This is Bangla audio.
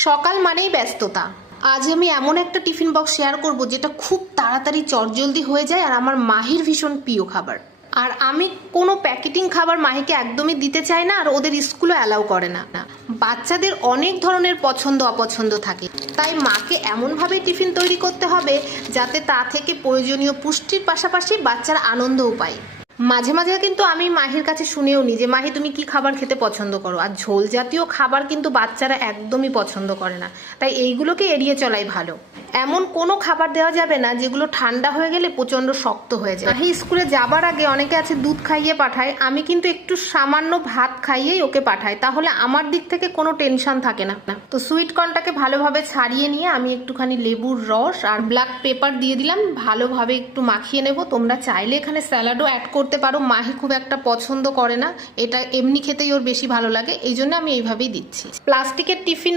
সকাল মানেই ব্যস্ততা। আজ আমি এমন একটা টিফিন বক্স শেয়ার করব যেটা খুব তাড়াতাড়ি চটজলদি হয়ে যায় আর আমার মাহির ভীষণ প্রিয় খাবার। আর আমি কোনো প্যাকেটিং খাবার মাহিকে একদমই দিতে চাই না, আর ওদের স্কুলও অ্যালাউ করে না। বাচ্চাদের অনেক ধরনের পছন্দ অপছন্দ থাকে, তাই মাকে এমনভাবে টিফিন তৈরি করতে হবে যাতে তা থেকে প্রয়োজনীয় পুষ্টির পাশাপাশি বাচ্চারা আনন্দও পায়। মাঝে মাঝে কিন্তু আমি মাহির কাছে শুনেও নি যে মাহি তুমি কি খাবার খেতে পছন্দ করো, আর ঝোল জাতীয় খাবার কিন্তু বাচ্চারা একদমই পছন্দ করে না, তাই এইগুলোকে এড়িয়ে চলাই ভালো। এমন কোনো খাবার দেওয়া যাবে না যেগুলো ঠান্ডা হয়ে গেলে প্রচণ্ড শক্ত হয়ে যায়। মাহি স্কুলে যাবার আগে অনেকে আছে দুধ খাইয়ে পাঠায়, আমি কিন্তু একটু সামান্য ভাত খাইয়েই ওকে পাঠাই, তাহলে আমার দিক থেকে কোনো টেনশন থাকে না। তো সুইট কর্নটাকে ভালোভাবে ছাড়িয়ে নিয়ে আমি একটুখানি লেবুর রস আর ব্ল্যাক পেপার দিয়ে দিলাম, ভালোভাবে একটু মাখিয়ে নেব। তোমরা চাইলে এখানে স্যালাডও অ্যাড করতে পারো, মাহি খুব একটা পছন্দ করে না, এটা এমনি খেতেই ওর বেশি ভালো লাগে, এই জন্য আমি এইভাবেই দিচ্ছি। প্লাস্টিকের টিফিন